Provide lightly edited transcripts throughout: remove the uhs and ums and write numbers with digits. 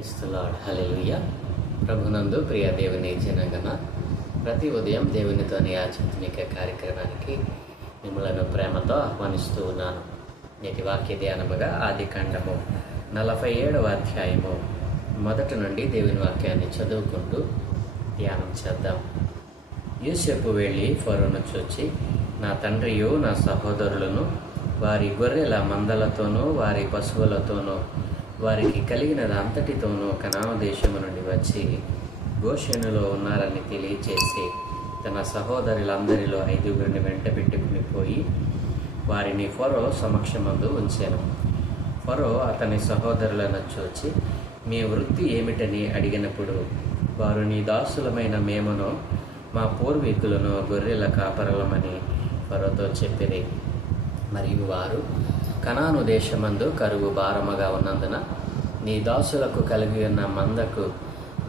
Praise the lord. హల్లెలూయా. ప్రభునందు ప్రియ దేవుని జనగణ, ప్రతి ఉదయం దేవునితోని ఆధ్యాత్మిక కార్యక్రమానికి మిమ్మలను ప్రేమతో ఆహ్వానిస్తూ ఉన్నాను. నేటి వాక్య ధ్యానముగా ఆదికాండము 47వ అధ్యాయము మొదటి నుండి దేవుని వాక్యాన్ని చదువుకుంటూ ధ్యానం చేద్దాం. యోసేపు వెళ్ళి ఫరోను చూచి, నా తండ్రియు నా సహోదరులను వారి గొర్రెల మందలతోనూ వారి పశువులతోనూ వారికి కలిగినది అంతటితోనూ కనాను దేశము నుండి వచ్చి గోషెనులో ఉన్నారని తెలియచేసి తన సహోదరులందరిలో 5గురిని వెంట పెట్టుకుని పోయి వారిని ఫరో సమక్షమందు ఉంచాను. ఫరో అతని సహోదరులను చూచి, మీ వృత్తి ఏమిటని అడిగినప్పుడు వారు, నీ దాసులమైన మేమును మా పూర్వీకులను గొర్రెల కాపరలమని ఫరోతో చెప్పిరి. మరియు వారు, కనాను దేశమందు కరువు భారముగా ఉన్నందున నీ దాసులకు కలిగి ఉన్న మందకు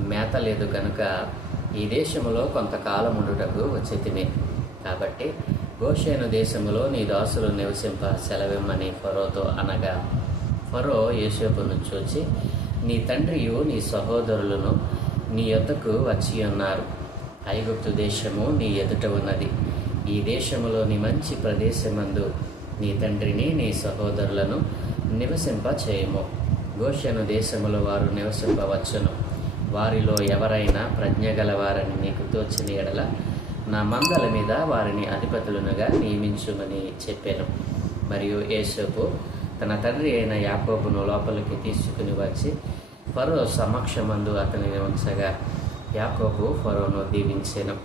మేత లేదు కనుక ఈ దేశములో కొంతకాలముండుటకు వచ్చితిమి. కాబట్టి గోషేను దేశములో నీ దాసులు నివసింప సెలవిమ్మని ఫరోతో అనగా, ఫరో యోసేపును చూచి, నీ తండ్రియు నీ సహోదరులను నీ యొద్దకు వచ్చి ఉన్నారు. ఐగుప్తు దేశము నీ ఎదుట ఉన్నది. ఈ దేశములోని మంచి ప్రదేశమందు నీ తండ్రిని నీ సహోదరులను నివసింప చేయము. గోషెను దేశములో వారు నివసింపవచ్చును. వారిలో ఎవరైనా ప్రజ్ఞ గలవారని నీకు తోచిన ఎడల నా మందల మీద వారిని అధిపతులునుగా నియమించుమని చెప్పాను. మరియు యోసేపు తన తండ్రి అయిన యాకోబును లోపలికి తీసుకుని వచ్చి ఫరో సమక్షమందు అతనిని ఉంచగా యాకోబు ఫరోను దీవించెను.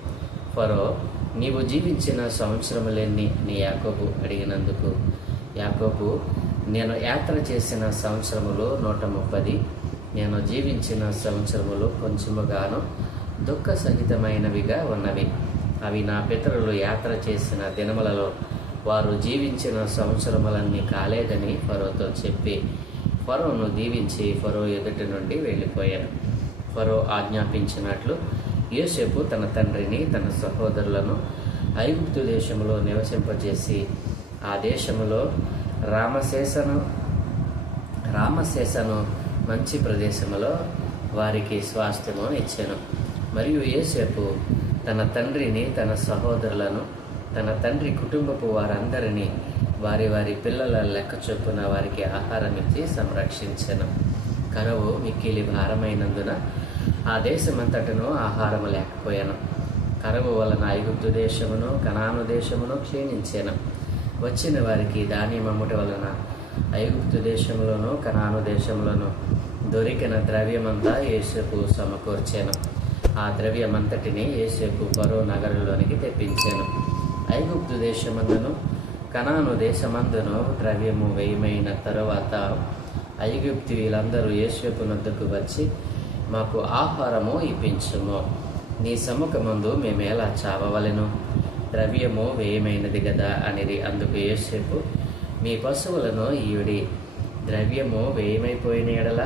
ఫరో, నీవు జీవించిన సంవత్సరములెన్ని నీ యాకోబు అడిగినందుకు యాకోబు, నేను యాత్ర చేసిన సంవత్సరములు 130, నేను జీవించిన సంవత్సరములు కొంచెముగాను దుఃఖ సహితమైనవిగా ఉన్నవి. అవి నా పితరులు యాత్ర చేసిన దినములలో వారు జీవించిన సంవత్సరములన్నీ కాలేదని ఫరోతో చెప్పి ఫరోను దీవించి ఫరో ఎదుటి నుండి వెళ్ళిపోయాను. ఫరో ఆజ్ఞాపించినట్లు యోసేపు తన తండ్రిని తన సహోదరులను ఐగుప్తు దేశంలో నివసింపజేసి ఆ దేశములో రామశేషను మంచి ప్రదేశములో వారికి స్వాస్థ్యము ఇచ్చాను. మరియు యోసేపు తన తండ్రిని తన సహోదరులను తన తండ్రి కుటుంబపు వారందరినీ వారి వారి పిల్లల లెక్క చొప్పున వారికి ఆహారం ఇచ్చి సంరక్షించాను. కరువు మిక్కిలి భారమైనందున ఆ దేశమంతటను ఆహారము లేకపోయాను. కరువు వలన ఐగుప్తు దేశమును కనాను దేశమును క్షీణించాను. వచ్చిన వారికి ధాన్యం అమ్ముట వలన ఐగుప్తు దేశంలోను కనాను దేశంలోను దొరికిన ద్రవ్యమంతా యోసేపు సమకూర్చాను. ఆ ద్రవ్యమంతటిని యోసేపు ఫరో నగరులోనికి తెప్పించాను. ఐగుప్తు దేశమందును కనాను దేశమందును ద్రవ్యము వ్యయమైన తరువాత ఐగుప్తీయులందరూ యోసేపు నొద్దకు వచ్చి, మాకు ఆహారము ఇప్పించుము, నీ సముఖమందు మేమేలా చావవలెను, ద్రవ్యము వ్యయమైనది గదా అనిది. అందుకు యోసేపు, మీ పశువులను ఈయుడి, ద్రవ్యము వ్యయమైపోయిన ఎడల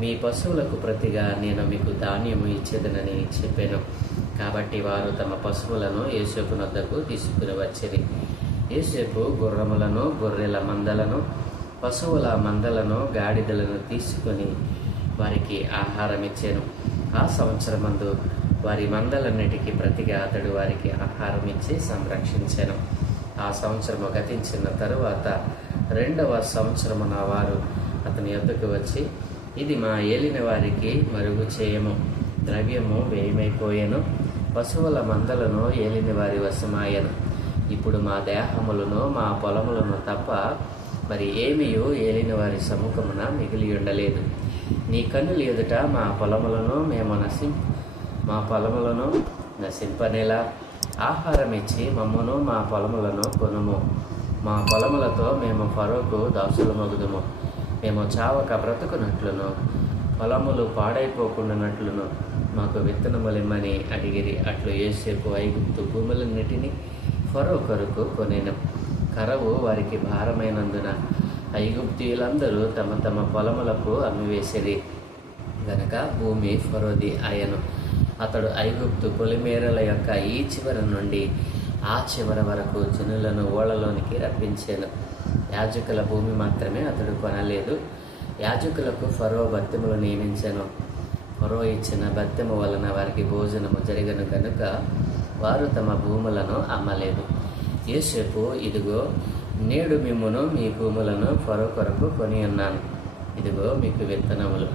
మీ పశువులకు ప్రతిగా నేను మీకు ధాన్యము ఇచ్చేదనని చెప్పాను. కాబట్టి వారు తమ పశువులను యోసేపు నొద్దకు తీసుకుని వచ్చిరి. యోసేపు గుర్రములను గొర్రెల మందలను పశువుల మందలను గాడిదలను తీసుకొని వారికి ఆహారం ఇచ్చాను. ఆ సంవత్సరమందు వారి మందలన్నిటికీ ప్రతిగా అతడు వారికి ఆహారం ఇచ్చి సంరక్షించాను. ఆ సంవత్సరము గతించిన తరువాత 2వ సంవత్సరమున వారు అతని యొద్దకు వచ్చి, ఇది మా ఏలిన వారికి మరుగు చేయము, ద్రవ్యము వ్యయమైపోయాను, పశువుల మందలను ఏలిన వారి వశమాయను. ఇప్పుడు మా దేహములను మా పొలములను తప్ప మరి ఏమీయూ ఏలిన వారి సముఖమున మిగిలి ఉండలేదు. నీ కన్నుల ఎదుట మా పొలములను నశింపనేలా ఆహారం ఇచ్చి మమ్మను మా పొలములను కొనుము. మా పొలములతో మేము ఫరోకు దాసులమగుదుము. మేము చావక బ్రతుకున్నట్లును పొలములు పాడైపోకుండానట్లును మాకు విత్తనములిమ్మని అడిగిరి. అట్లు యోసేపు ఐగుప్తు భూములన్నిటినీ ఫరో కొరకు కొనెను. కరువు వారికి భారమైనందున ఐగుప్తీయులందరూ తమ తమ పొలములకు అమ్మివేసిరి గనక భూమి ఫరోది ఆయను. అతడు ఐగుప్తు పొలిమేరల యొక్క ఈ చివరి నుండి ఆ చివరి వరకు జనులను ఓళ్ళలోనికి రప్పించాను. యాజకుల భూమి మాత్రమే అతడు కొనలేదు. యాజకులకు ఫరో భత్యములు నియమించెను. ఫరో ఇచ్చిన భత్యము వలన వారికి భోజనము జరిగను కనుక వారు తమ భూములను అమ్మలేదు. యోసేపు, ఇదిగో నేడు మిమ్మును మీ భూములను ఫరో కొరకు కొని ఉన్నాను. ఇదిగో మీకు విత్తనములు,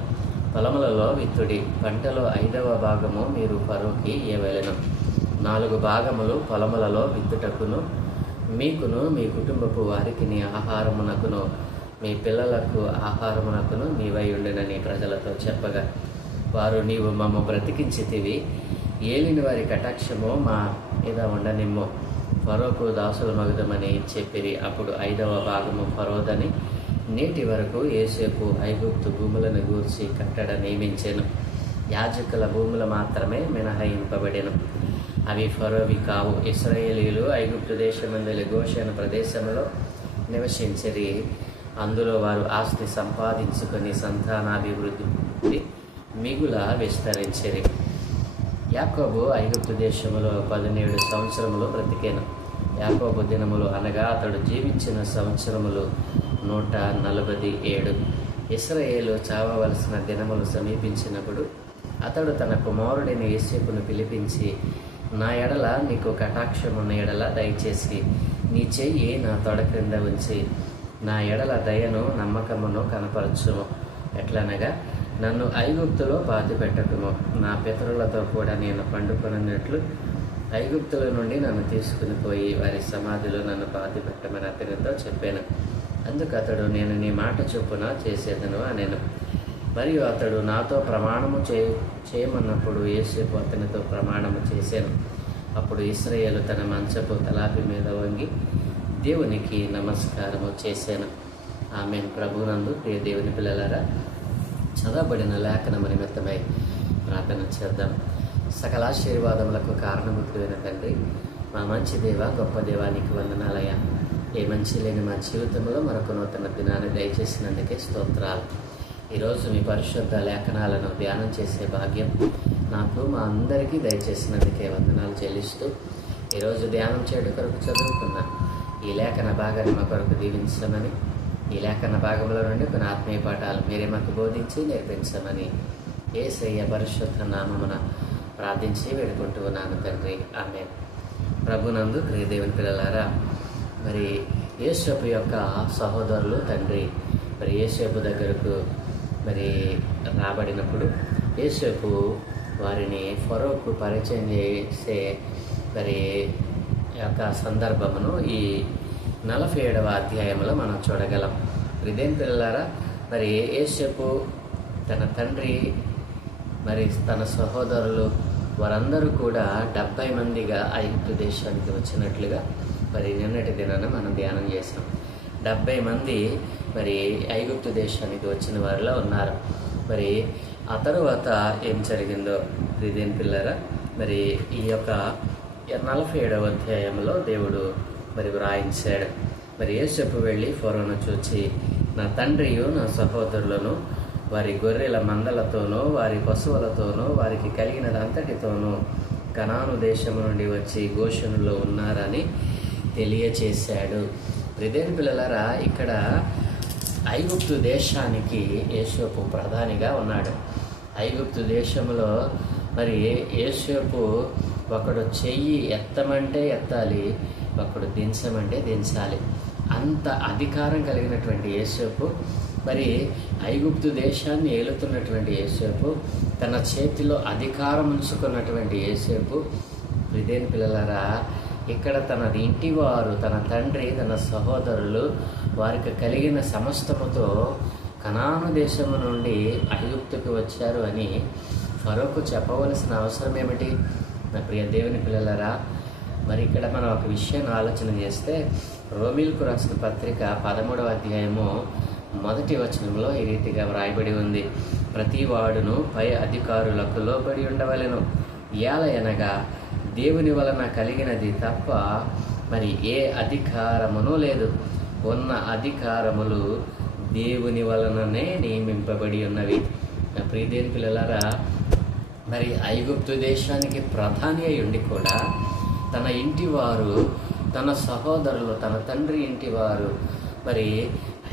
పొలములలో విత్తుడి. పంటలో 5వ భాగము మీరు ఫరోకి ఇయ్యవలెను. 4 భాగములు పొలములలో విత్తుటకును మీకును మీ కుటుంబపు వారికి ఆహారమునకును మీ పిల్లలకు ఆహారమునకును నీవై ఉండెనని ప్రజలతో చెప్పగా వారు, నీవు మమ్మ బ్రతికించితివి, ఏలిన వారి కటాక్షము మా మీద ఉండనిమ్ము, ఫరోకు దాసుల మగుదమని చెప్పిరి. అప్పుడు 5వ భాగము ఫరోదని నేటి వరకు యోసేపు ఐగుప్తు భూములను గూర్చి కట్టడ నియమించెను. యాజకుల భూములు మాత్రమే మినహాయింపబడెను, అవి ఫరోవి కావు. ఇశ్రాయేలీయులు ఐగుప్తు దేశమందలి గోషెను ప్రదేశంలో నివసించిరి. అందులో వారు ఆస్తి సంపాదించుకొని సంతానాభివృద్ధి మిగుల విస్తరించిరి. యాకోబు ఐగుప్తు దేశములో 17 సంవత్సరములు బ్రతికెను. యాకోబు దినములు అనగా అతడు జీవించిన సంవత్సరములు 147. ఇశ్రాయేలు చావవలసిన దినములు సమీపించినప్పుడు అతడు తన కుమారుడిని యోసేపును పిలిపించి, నా ఎడల నీకు కటాక్షమున్న ఎడల దయచేసి నీ చెయ్యి నా తొడ క్రింద ఉంచి నా ఎడల దయను నమ్మకమును కనపరచుము. ఎట్లనగా నన్ను ఐగుప్తులో పాతిపెట్టకుము, నా పితరులతో కూడా నేను పండుకొనున్నట్లు ఐగుప్తుల నుండి నన్ను తీసుకుని పోయి వారి సమాధిలో నన్ను పాతిపెట్టమని అతనితో చెప్పాను. అందుకు అతడు, నేను నీ మాట చొప్పున చేసేదను అనేను. మరియు అతడు నాతో ప్రమాణము చేయమన్నప్పుడు యోసేపు అతనితో ప్రమాణము చేశాను. అప్పుడు ఇశ్రాయేలు తన మంచపు తలాపి మీద వంగి దేవునికి నమస్కారము చేశాను. ఆమేన్. ప్రభునందు ప్రియ దేవుని పిల్లలారా, చదవబడిన లేఖనము నిమిత్తమై ప్రార్థన చేద్దాం. సకల ఆశీర్వాదములకు కారణముద్రైన తండ్రి, మా మంచి దేవ, గొప్ప దేవానికి వందనాలయ్యా. ఏ మంచి లేని మా జీవితంలో మరొక నూతన దినాన్ని దయచేసినందుకే స్తోత్రాలు. ఈరోజు మీ పరిశుద్ధ లేఖనాలను ధ్యానం చేసే భాగ్యం నాకు మా అందరికీ దయచేసినందుకే వందనాలు చెల్లిస్తూ, ఈరోజు ధ్యానం చేయడం కొరకు చదువుకున్న ఈ లేఖన భాగాన్ని మా కొరకు దీవించమని, ఈ లేఖన భాగంలో నుండి కొన్ని ఆత్మీయ పాఠాలు మీరే మాకు బోధించి నేర్పించమని యేసయ్య పరిశుద్ధ నామమున ప్రార్థించి వేడుకుంటూ ఉన్నాను తండ్రి. ఆమేన్. ప్రభునందు ప్రియ దేవుని పిల్లలారా, మరి యోసేపు యొక్క సహోదరులు తండ్రి మరి యోసేపు దగ్గరకు మరి రాబడినప్పుడు యోసేపు వారిని ఫరోకు పరిచయం చేసే మరి యొక్క సందర్భమును ఈ 47వ అధ్యాయంలో మనం చూడగలం. ఇదేం పిల్లలారా, మరి యోసేపు తన తండ్రి మరి తన సహోదరులు వారందరూ కూడా 70 మందిగా ఐగుప్తు దేశానికి వచ్చినట్లుగా మరి నిన్నటి దినాన మనం ధ్యానం చేసాం. 70 మంది మరి ఐగుప్తు దేశానికి వచ్చిన వారిలో ఉన్నారు. మరి ఆ తరువాత ఏం జరిగిందో ఇదేం పిల్లరా, మరి ఈ యొక్క 47వ అధ్యాయంలో దేవుడు మరి వ్రాయించాడు. మరి యోసేపు వెళ్ళి ఫరోను చూచి, నా తండ్రియు నా సహోదరులను వారి గొర్రెల మందలతోనూ వారి పశువులతోనూ వారికి కలిగినదంతటితోనూ కనాను దేశము నుండి వచ్చి గోషెనులో ఉన్నారని తెలియచేశాడు. ప్రియమైన పిల్లలారా, ఇక్కడ ఐగుప్తు దేశానికి యోసేపు ప్రధానిగా ఉన్నాడు. ఐగుప్తు దేశంలో మరి యోసేపు ఒకడు చెయ్యి ఎత్తమంటే ఎత్తాలి, ఒకడు దించమంటే దించాలి. అంత అధికారం కలిగినటువంటి యోసేపు, మరి ఐగుప్తు దేశాన్ని ఏలుతున్నటువంటి యోసేపు, తన చేతిలో అధికారం ఉంచుకున్నటువంటి యోసేపు. ఇదేని పిల్లలారా, ఇక్కడ తన ఇంటి వారు, తన తండ్రి, తన సహోదరులు వారికి కలిగిన సమస్తముతో కనాను దేశము నుండి ఐగుప్తుకు వచ్చారు అని ఫరోకు చెప్పవలసిన అవసరం ఏమిటి? నా ప్రియ దేవుని పిల్లలారా, మరి ఇక్కడ మనం ఒక విషయాన్ని ఆలోచన చేస్తే రోమీలకు రాసిన పత్రిక 13వ అధ్యాయము 1వ వచనంలో ఈ రీతిగా వ్రాయబడి ఉంది, ప్రతి వాడును పై అధికారులకు లోబడి ఉండవలెను, ఏలయనగా దేవుని వలన కలిగినది తప్ప మరి ఏ అధికారమును లేదు, ఉన్న అధికారములు దేవుని వలననే నియమింపబడి ఉన్నవి. నా ప్రియదేని పిల్లలారా, మరి ఐగుప్తు దేశానికి ప్రధాని అయి ఉండి కూడా తన ఇంటి వారు, తన సహోదరులు, తన తండ్రి ఇంటి వారు మరి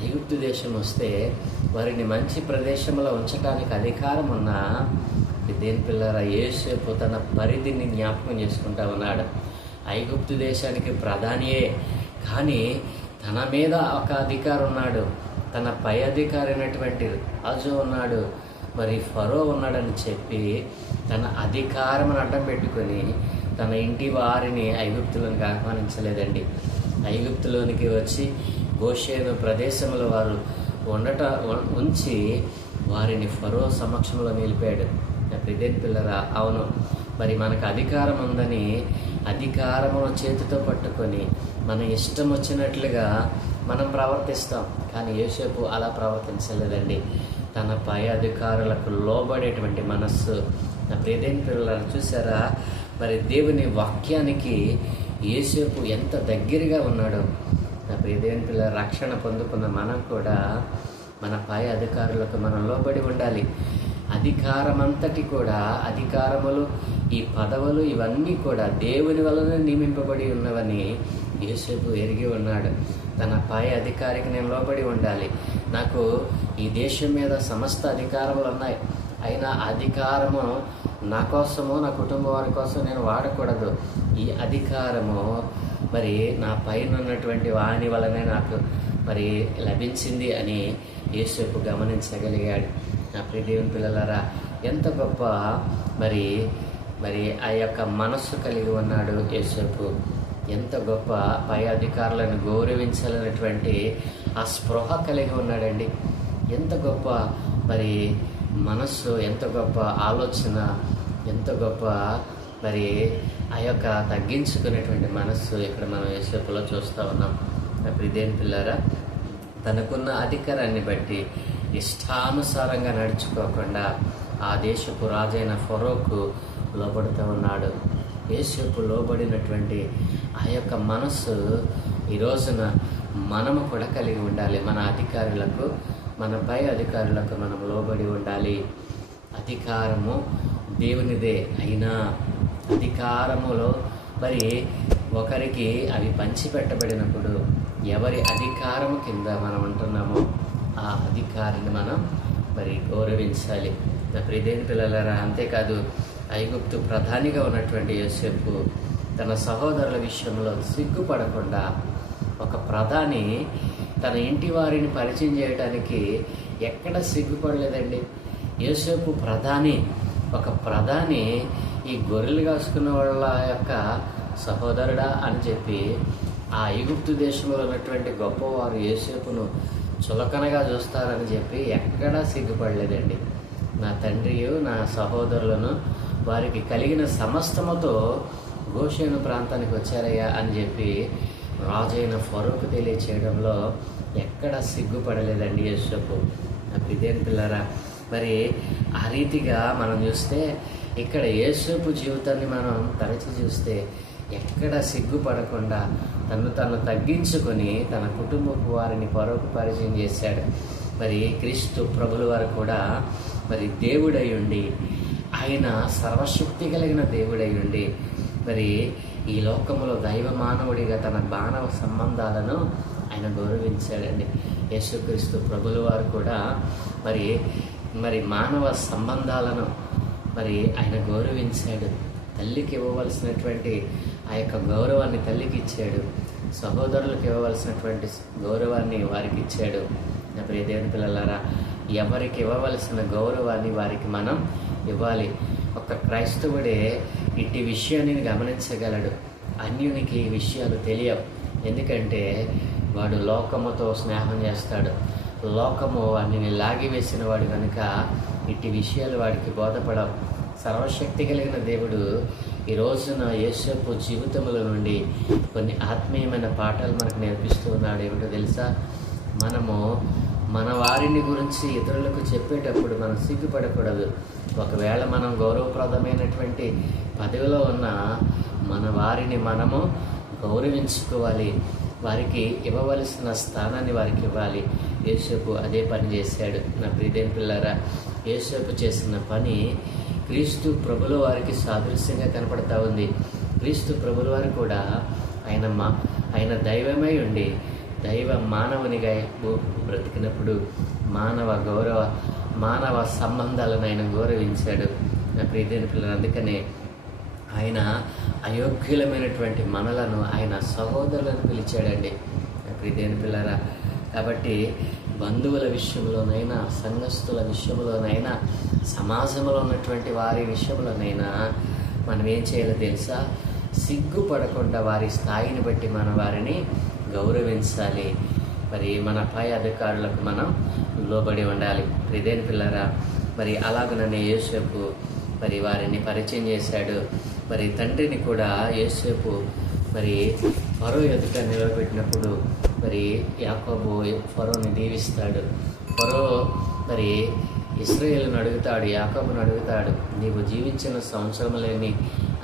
ఐగుప్తు దేశం వస్తే వారిని మంచి ప్రదేశంలో ఉంచడానికి అధికారం ఉన్న దేని పిల్లరా యోసేపు తన పరిధిని జ్ఞాపకం చేసుకుంటా ఉన్నాడు. ఐగుప్తు దేశానికి ప్రధానియే, కానీ తన మీద ఒక అధికారి ఉన్నాడు, తన పై అధికారి అయినటువంటి రాజు ఉన్నాడు, మరి ఫరో ఉన్నాడని చెప్పి తన అధికారం అడ్డం పెట్టుకొని తన ఇంటి వారిని ఐగుప్తులోనికి ఆహ్వానించలేదండి. ఐగుప్తులోనికి వచ్చి గోషేను ప్రదేశంలో వారు ఉంచి వారిని ఫరో సమక్షంలో నిలిపాడు. ప్రియమైన పిల్లరా, అవును, మరి మనకు అధికారం ఉందని అధికారమును చేతితో పట్టుకొని మన ఇష్టం వచ్చినట్లుగా మనం ప్రవర్తిస్తాం. కానీ యోసేపు అలా ప్రవర్తించలేదండి. తన పై అధికారులకు లోబడేటువంటి మనస్సు. నా ప్రియమైన పిల్లలను చూసారా, మరి దేవుని వాక్యానికి యోసేపు ఎంత దగ్గరగా ఉన్నాడో. నా ప్రియమైన పిల్లల రక్షణ పొందుకున్న మనం కూడా మన పై అధికారులకు మనం లోబడి ఉండాలి. అధికారమంతటి కూడా, అధికారములు, ఈ పదవులు ఇవన్నీ కూడా దేవుని వలన నియమింపబడి ఉన్నవని యోసేపు ఎరిగి ఉన్నాడు. తన పై అధికారికి నేను లోబడి ఉండాలి. నాకు ఈ దేశం మీద సమస్త అధికారములు ఉన్నాయి, అయినా అధికారము నా కోసము, నా కుటుంబం వారి కోసం నేను వాడకూడదు. ఈ అధికారము మరి నా పైన ఉన్నటువంటి వాని వలనే నాకు మరి లభించింది అని యోసేపు గమనించగలిగాడు. నా ప్రియ దేవుని పిల్లలారా, ఎంత గొప్ప మరి మరి ఆ యొక్క మనస్సు కలిగి ఉన్నాడు యోసేపు. ఎంత గొప్ప పై అధికారులను గౌరవించాలనేటువంటి ఆ స్పృహ కలిగి ఉన్నాడండి. ఎంత గొప్ప మరి మనస్సు, ఎంత గొప్ప ఆలోచన, ఎంత గొప్ప మరి ఆ యొక్క తగ్గించుకునేటువంటి మనస్సు ఇక్కడ మనం యోసేపులో చూస్తూ ఉన్నాం. అప్పుడు ఇదేం పిల్లారా, తనకున్న అధికారాన్ని బట్టి ఇష్టానుసారంగా నడుచుకోకుండా ఆ దేశపు రాజైన ఫరోకు లోబడుతూ ఉన్నాడు. యోసేపు లోబడినటువంటి ఆ యొక్క మనస్సు ఈ రోజున మనము కూడా కలిగి ఉండాలి. మన అధికారులకు, మన పై అధికారులకు మనం లోబడి ఉండాలి. అధికారము దేవునిదే, అయినా అధికారములో మరి ఒకరికి అవి పంచిపెట్టబడినప్పుడు ఎవరి అధికారము కింద మనం ఉంటున్నామో ఆ అధికారిని మనం మరి గౌరవించాలి. నా ప్రియదేని పిల్లలారా, అంతేకాదు ఐగుప్తు ప్రధానిగా ఉన్నటువంటి యోసేపు తన సహోదరుల విషయంలో సిగ్గుపడకుండా, ఒక ప్రధాని తన ఇంటి వారిని పరిచయం చేయడానికి ఎక్కడ సిగ్గుపడలేదండి. యోసేపు ప్రధాని, ఒక ప్రధాని ఈ గొర్రెలు కాసుకున్న వాళ్ళ యొక్క సహోదరుడా అని చెప్పి ఆ ఐగుప్తు దేశంలో ఉన్నటువంటి గొప్పవారు యోసేపును చులకనగా చూస్తారని చెప్పి ఎక్కడా సిగ్గుపడలేదండి. నా తండ్రియు నా సహోదరులను వారికి కలిగిన సమస్తముతో గోషేను ప్రాంతానికి వచ్చారయ్యా అని చెప్పి రాజైన ఫరోకు తెలియచేయడంలో ఎక్కడ సిగ్గుపడలేదండి యోసేపు. ఇదేం పిల్లరా, మరి ఆ రీతిగా మనం చూస్తే ఇక్కడ యోసేపు జీవితాన్ని మనం తరచి చూస్తే ఎక్కడ సిగ్గుపడకుండా తను తగ్గించుకొని తన కుటుంబపు వారిని ఫరోకు పరిచయం చేశాడు. మరి క్రీస్తు ప్రభుల వారు కూడా మరి దేవుడై ఉండి, ఆయన సర్వశక్తి కలిగిన దేవుడై ఉండి మరి ఈ లోకములో దైవ మానవుడిగా తన మానవ సంబంధాలను ఆయన గౌరవించాడండి. యేసుక్రీస్తు ప్రభుల వారు కూడా మరి మానవ సంబంధాలను మరి ఆయన గౌరవించాడు. తల్లికి ఇవ్వవలసినటువంటి ఆ యొక్క గౌరవాన్ని తల్లికి ఇచ్చాడు, సహోదరులకు ఇవ్వవలసినటువంటి గౌరవాన్ని వారికి ఇచ్చాడు. నా ప్రియ దేవుని పిల్లలారా, ఎవరికి ఇవ్వవలసిన గౌరవాన్ని వారికి మనం ఇవ్వాలి. ఒక క్రైస్తవుడే ఇట్టి విషయాన్ని గమనించగలడు. అన్యునికి ఈ విషయాలు తెలియవు. ఎందుకంటే వాడు లోకముతో స్నేహం చేస్తాడు. లోకము వాడిని లాగివేసిన వాడు కనుక ఇట్టి విషయాలు వాడికి బోధపడవు. సర్వశక్తి కలిగిన దేవుడు ఈ రోజున యేసేపు జీవితముల నుండి కొన్ని ఆత్మీయమైన పాఠాలు మనకు నేర్పిస్తూ ఉన్నాడు. ఏమిటో తెలుసా? మనము మన వారిని గురించి ఇతరులకు చెప్పేటప్పుడు మనం సిగ్గుపడకూడదు. ఒకవేళ మనం గౌరవప్రదమైనటువంటి పదవిలో ఉన్న మన వారిని మనము గౌరవించుకోవాలి. వారికి ఇవ్వవలసిన స్థానాన్ని వారికి ఇవ్వాలి. యేసేపు అదే పని చేశాడు. నా ప్రియదేని పిల్లరా, యేసేపు చేసిన పని క్రీస్తు వారికి సాదృశ్యంగా కనపడతా ఉంది. క్రీస్తు ప్రభుల వారు కూడా ఆయన దైవమై ఉండి దైవ మానవునిగా బ్రతికినప్పుడు మానవ సంబంధాలను ఆయన గౌరవించాడు. నా ప్రియమైన పిల్లలు, అందుకనే ఆయన అయోగ్యులమైనటువంటి మనలను ఆయన సహోదరులను పిలిచాడండి. నా ప్రియమైన పిల్లరా, కాబట్టి బంధువుల విషయంలోనైనా, సంఘస్థుల విషయంలోనైనా, సమాజంలో ఉన్నటువంటి వారి విషయంలోనైనా మనం ఏం చేయాలో తెలుసా? సిగ్గుపడకుండా వారి స్థాయిని బట్టి మనం వారిని గౌరవించాలి. మరి మన పై అధికారులకు మనం లోబడి ఉండాలి. ప్రియమైన పిల్లరా, మరి అలాగననే యోసేపు మరి వారిని పరిచయం చేశాడు. మరి తండ్రిని కూడా యోసేపు మరి ఫరో ఎదుట నిలబెట్టినప్పుడు మరి యాకోబు ఫరోని దీవిస్తాడు. ఫరో మరి ఇశ్రాయేలును అడుగుతాడు, యాకోబును అడుగుతాడు, నీవు జీవించిన సంవత్సరములేని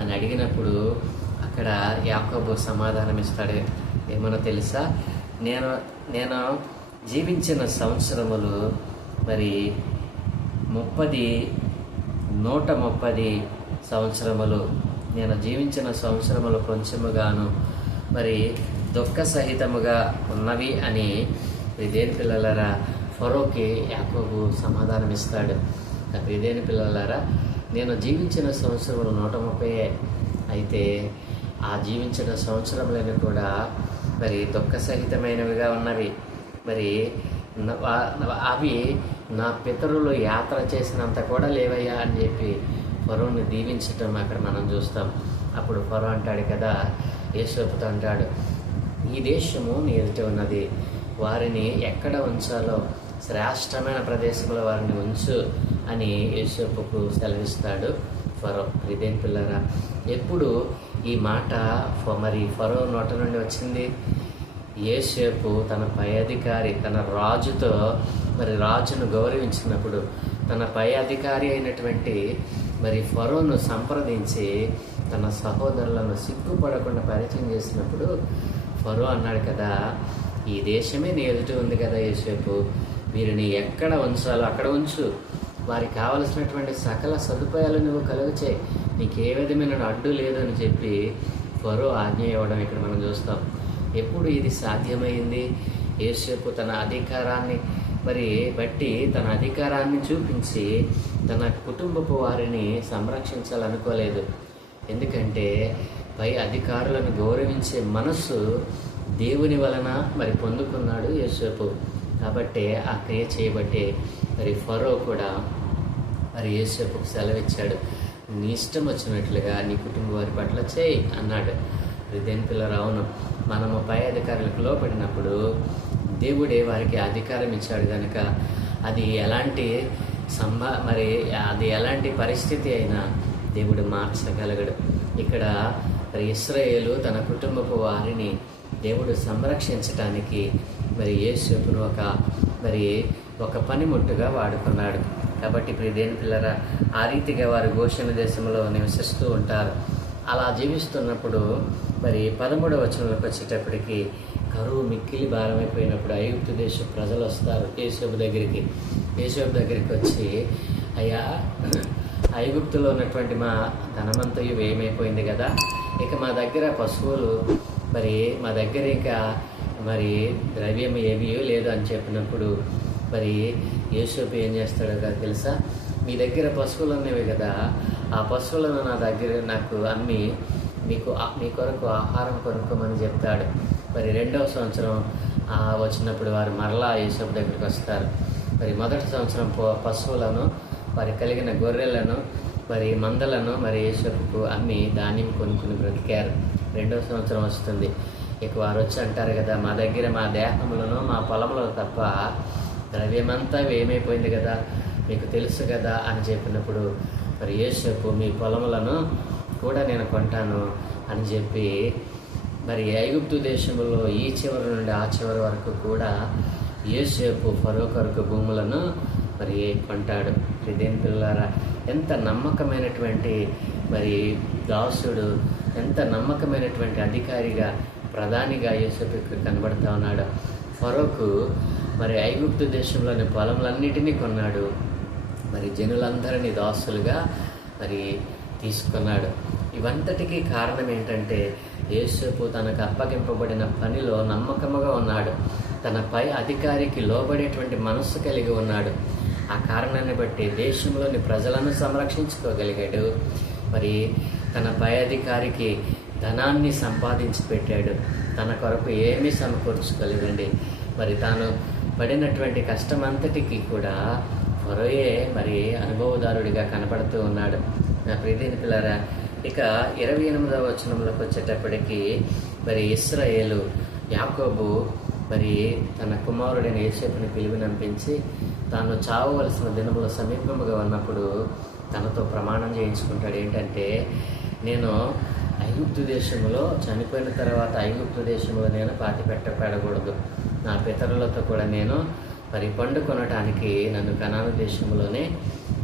అని అడిగినప్పుడు అక్కడ యాకోబు సమాధానం ఇస్తాడు. ఏమన్నా తెలుసా? నేను జీవించిన సంవత్సరములు మరి 130 సంవత్సరములు. నేను జీవించిన సంవత్సరములు కొంచెముగాను మరి దుఃఖ సహితముగా ఉన్నవి అని ప్రియమైన పిల్లలారా ఫరోకి యాకోబు సమాధానం ఇస్తాడు. నా ప్రియమైన పిల్లలారా, నేను జీవించిన సంవత్సరములు 130 అయితే ఆ జీవించిన సంవత్సరములను కూడా మరి దుఃఖ సహితమైనవిగా ఉన్నవి. మరి అవి నా పితరులు యాత్ర చేసినంత కూడా లేవయ్యా అని చెప్పి ఫరోని దీవించటం అక్కడ మనం చూస్తాం. అప్పుడు ఫరో అంటాడు కదా, యోసేపుతో అంటాడు, ఈ దేశము నీ ఎదుట ఉన్నది, వారిని ఎక్కడ ఉంచాలో శ్రేష్టమైన ప్రదేశంలో వారిని ఉంచు అని యోసేపుకు సెలవిస్తాడు ఫరో. ప్రియమైన పిల్లరా, ఎప్పుడు ఈ మాట మరి ఫరో నోట నుండి వచ్చింది? యోసేపు తన పై అధికారి, తన రాజుతో మరి రాజును గౌరవించినప్పుడు, తన పై అధికారి అయినటువంటి మరి ఫరోను సంప్రదించి తన సహోదరులను సిగ్గుపడకుండా పరిచయం చేసినప్పుడు ఫరో అన్నాడు కదా, ఈ దేశమే నీ ఎదుట ఉంది కదా యోసేపు, వీరిని ఎక్కడ ఉంచాలో అక్కడ ఉంచు, వారికి కావలసినటువంటి సకల సదుపాయాలు నువ్వు కలుగచేయి, నీకు ఏ విధమైన అడ్డు లేదు అని చెప్పి ఫరో ఆజ్ఞ ఇవ్వడం ఇక్కడ మనం చూస్తాం. ఎప్పుడు ఇది సాధ్యమైంది? యోసేపు తన అధికారాన్ని మరి బట్టి తన అధికారాన్ని చూపించి తన కుటుంబపు వారిని సంరక్షించాలనుకోలేదు. ఎందుకంటే పై అధికారులను గౌరవించే మనస్సు దేవుని వలన మరి పొందుకున్నాడు యోసేపు. కాబట్టి ఆ క్రియ చేయబట్టే మరి ఫరో కూడా మరి యోసేపుకు సెలవిచ్చాడు, నీ ఇష్టం వచ్చినట్లుగా నీ కుటుంబ వారి పట్ల చేయి అన్నాడు. ప్రియమైన పిల్లలు, అవును, మనము పై అధికారులకు లోపడినప్పుడు దేవుడే వారికి అధికారం ఇచ్చాడు కనుక అది ఎలాంటి పరిస్థితి అయినా దేవుడు మార్చగలగడు. ఇక్కడ మరి ఇశ్రాయేలు తన కుటుంబపు వారిని దేవుడు సంరక్షించటానికి మరి యోసేపును ఒక పనిముట్టుగా వాడుకున్నాడు. కాబట్టి ప్రియమైన పిల్లరా, ఆ రీతిగా వారు గోషెన దేశంలో నివసిస్తూ ఉంటారు. అలా జీవిస్తున్నప్పుడు మరి 13వ వచనంలోకి వచ్చేటప్పటికి కరువు మిక్కిలి భారమైపోయినప్పుడు ఐగుప్తు దేశ ప్రజలు వస్తారు యోసేపు దగ్గరికి. యోసేపు దగ్గరికి వచ్చి, అయ్యా, ఐగుప్తులో ఉన్నటువంటి మా ధనమంతయు వ్యయమైపోయింది కదా, ఇక మా దగ్గర పశువులు మరి మా దగ్గర ఇంకా మరి ద్రవ్యం ఏమీ లేదు అని చెప్పినప్పుడు మరి యోసేపు ఏం చేస్తాడో తెలుసా? మీ దగ్గర పశువులు ఉన్నవి కదా, ఆ పశువులను నాకు అమ్మి మీ కొరకు ఆహారం కొనుక్కోమని చెప్తాడు. మరి 2వ సంవత్సరం వచ్చినప్పుడు వారు మరలా యోసేపు దగ్గరికి వస్తారు. మరి మొదటి సంవత్సరం పశువులను, వారి కలిగిన గొర్రెలను, మరి మందలను మరి యోసేపుకు అమ్మి ధాన్యం కొనుక్కుని బ్రతికారు. 2వ సంవత్సరం వస్తుంది. ఇక వారు వచ్చి అంటారు కదా, మా దగ్గర మా దేహములను మా పొలంలో తప్ప ద్రవ్యమంతా ఏమైపోయింది కదా, మీకు తెలుసు కదా అని చెప్పినప్పుడు మరి యోసేపు మీ పొలములను కూడా నేను కొంటాను అని చెప్పి మరి ఐగుప్తు దేశంలో ఈ చివరి నుండి ఆ చివరి వరకు కూడా యోసేపు ఫరో కొరకు భూములను మరి కొంటాడు. ప్రియమైన పిల్లలారా, ఎంత నమ్మకమైనటువంటి మరి దాసుడు, ఎంత నమ్మకమైనటువంటి అధికారిగా, ప్రధానిగా యోసేపు ఇక్కడ కనబడతా ఉన్నాడు. ఫరోకు మరి ఐగుప్తు దేశంలోని పొలములన్నిటినీ కొన్నాడు. మరి జనులందరినీ దాసులుగా మరి తీసుకున్నాడు. ఇవంతటికీ కారణం ఏంటంటే యేసేపు తనకు అప్పగింపబడిన పనిలో నమ్మకముగా ఉన్నాడు. తన పై అధికారికి లోబడేటువంటి మనస్సు కలిగి ఉన్నాడు. ఆ కారణాన్ని బట్టి దేశంలోని ప్రజలను సంరక్షించుకోగలిగాడు. మరి తన పై అధికారికి ధనాన్ని సంపాదించి పెట్టాడు. తన కొరకు ఏమీ సమకూర్చుకోలేదండి. మరి తాను పడినటువంటి కష్టమంతటికి కూడా ఫరోయే మరి అనుభవదారుడిగా కనపడుతూ ఉన్నాడు. నా ప్రియమైన పిల్లరా, ఇక 28వ వచనంలోకి వచ్చేటప్పటికి మరి ఇశ్రాయేలు యాకోబు మరి తన కుమారుడైన యోసేపుని పిలువనంపించి తాను చావవలసిన దినముల సమీపముగా ఉన్నప్పుడు తనతో ప్రమాణం చేయించుకుంటాడు. ఏంటంటే, నేను ఐగుప్తు దేశంలో చనిపోయిన తర్వాత ఐగుప్తు దేశంలో నేను పాతి పెట్టకూడదు, నా పితరులతో కూడా నేను మరి పండుకొనటానికి నన్ను కనాను దేశంలోనే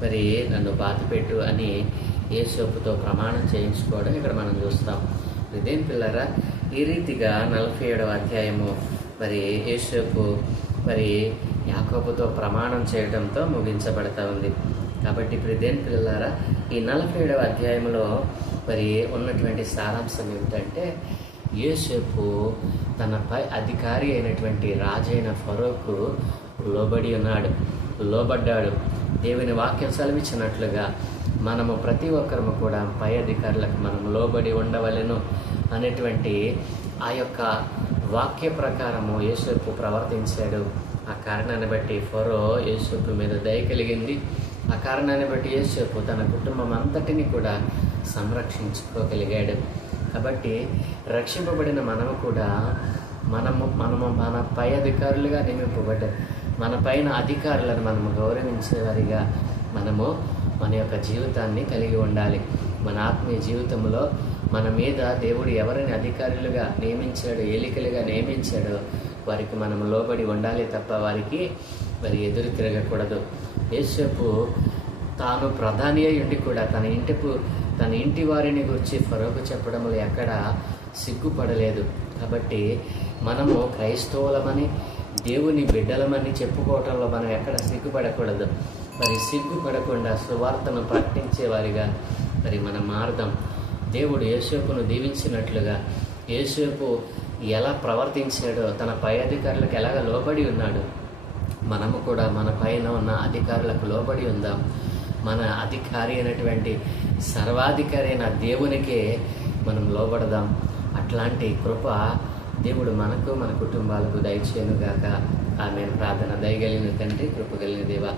మరి నన్ను పాతిపెట్టు అని యోసేపుతో ప్రమాణం చేయించుకోవడం ఇక్కడ మనం చూస్తాం. ఇదేం పిల్లరా, ఈ రీతిగా 47వ అధ్యాయము మరి యోసేపు మరి యాకోబుతో ప్రమాణం చేయడంతో ముగించబడతా ఉంది. కాబట్టి ఇదేం పిల్లలారా, ఈ 47వ అధ్యాయంలో మరి ఉన్నటువంటి సారాంశం ఏమిటంటే, యోసేపు తనపై అధికారి అయినటువంటి రాజైన ఫరోకు లోబడ్డాడు. దేవుని వాక్యం సెలవిచ్చినట్లుగా మనము ప్రతి ఒక్కరము కూడా పై అధికారులకు మనం లోబడి ఉండవలెను అనేటువంటి ఆ యొక్క వాక్య ప్రకారము యోసేపు ప్రవర్తించాడు. ఆ కారణాన్ని బట్టి ఫరో యోసేపు మీద దయ కలిగింది. ఆ కారణాన్ని బట్టి యోసేపు తన కుటుంబం అంతటిని కూడా సంరక్షించుకోగలిగాడు. కాబట్టి రక్షింపబడిన మనము కూడా మన పై అధికారులుగా నియమింపబడ్డారు. మన పైన అధికారులను మనము గౌరవించేవారిగా మనము మన యొక్క జీవితాన్ని కలిగి ఉండాలి. మన ఆత్మీయ జీవితంలో మన మీద దేవుడు ఎవరిని అధికారులుగా నియమించాడో, ఏలికలుగా నియమించాడో వారికి మనం లోబడి ఉండాలి తప్ప వారికి మరి ఎదురు తిరగకూడదు. యోసేపు తాను ప్రధాని అయి ఉండి కూడా తన ఇంటి వారిని గురించి ఫరోకు చెప్పడంలో ఎక్కడ సిగ్గుపడలేదు. కాబట్టి మనము క్రైస్తవులమని, దేవుని బిడ్డలమని చెప్పుకోవటంలో మనం ఎక్కడ సిగ్గుపడకూడదు. మరి సిగ్గుపడకుండా సువార్తను ప్రకటించేవారిగా మరి మనం మారదాం. దేవుడు యోసేపును దీవించినట్లుగా యోసేపు ఎలా ప్రవర్తించాడో, తన పై అధికారులకు ఎలాగ లోబడి ఉన్నాడు, మనము కూడా మన పైన ఉన్న అధికారులకు లోబడి ఉందాం. మన అధికారి అయినటువంటి సర్వాధికారి అయిన దేవునికే మనం లోబడదాం. అట్లాంటి కృప దేవుడు మనకు, మన కుటుంబాలకు దయచేయునుగాక. ఆమేన్. ప్రార్థన. దయగలిగిన తండ్రి, కృపగలిగిన దేవా,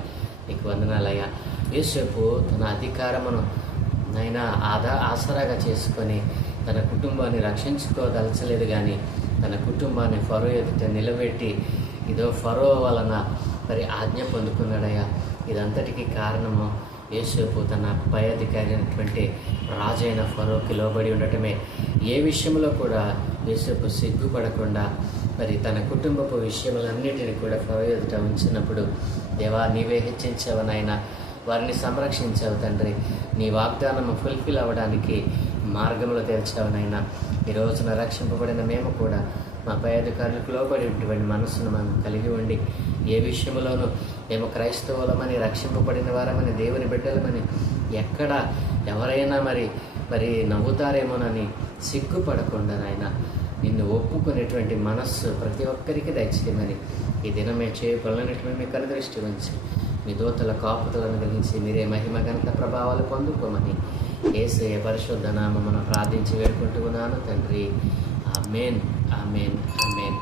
నీకు వందనాలయ్యా. యోసేపు తన అధికారమును నైనా ఆసరాగా చేసుకొని తన కుటుంబాన్ని రక్షించుకోదలచలేదు, కానీ తన కుటుంబాన్ని ఫరో ఎదుట నిలబెట్టి ఇదో ఫరో వలన మరి ఆజ్ఞ పొందుకున్నాడయ్యా. ఇదంతటికీ కారణము యోసేపు తన పై అధికారి అయినటువంటి రాజైన ఫరోకి లోబడి ఉండటమే. ఏ విషయంలో కూడా యోసేపు సిగ్గుపడకుండా మరి తన కుటుంబపు విషయములన్నిటిని కూడా ఫరో ఎదుట ఉంచినప్పుడు, దేవా నీవే హెచ్చించావు నాయన, వారిని సంరక్షించావు తండ్రి, నీ వాగ్దానము ఫుల్ఫిల్ అవ్వడానికి మార్గంలో తెరిచావు నాయన. ఈ రోజున రక్షింపబడిన మేము కూడా మా పై అధికారులకు లోబడి ఉన్నటువంటి మనస్సును మనం కలిగి ఉండి, ఏ విషయంలోనూ మేము క్రైస్తవులమని, రక్షింపబడిన వారమని, దేవుని బిడ్డలమని ఎక్కడ ఎవరైనా మరి నవ్వుతారేమోనని సిగ్గుపడకుండా నాయన నిన్ను ఒప్పుకునేటువంటి మనస్సు ప్రతి ఒక్కరికి దయచేయమని ఈ దినమే చేయగలనటువంటి మీ కనుదృష్టి ఉంచి మీ దూతల కాపుతలను గ్రహించి మీరే మహిమ ఘనత ప్రభావాలు పొందుకోమని యేసయ్య పరిశుద్ధ నామమున ప్రార్థించి వేడుకుంటూ ఉన్నాను తండ్రి. ఆమేన్, ఆమేన్, ఆమేన్.